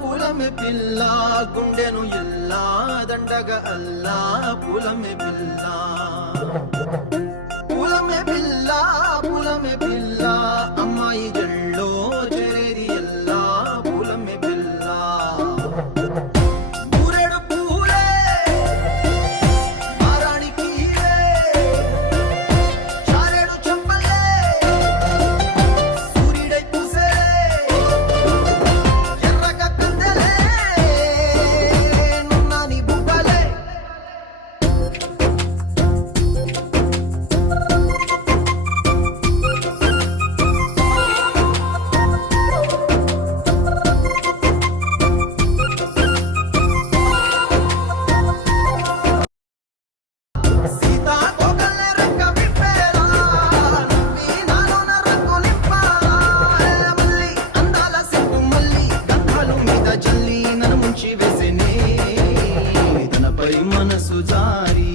పూలమే పిల్ల గుండెను ఇల్లా దండగ అల్లా పూలమే పిల్ల పూలమే పిల్ల అమ్మాయి జల్లో చేరేది ఎల్లా పూలమే పిల్ల ఊరెడు పూలే మారాణికి చారెడు చెప్పలే సూర్యుడై పూసే ఎర్రగా కందలే నున్నాని బుగ్గలే మనసు జారి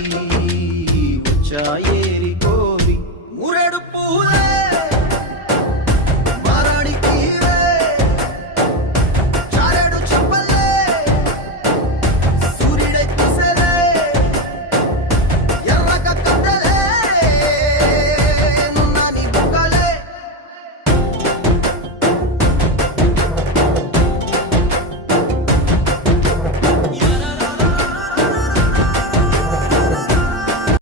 వచ్చాయే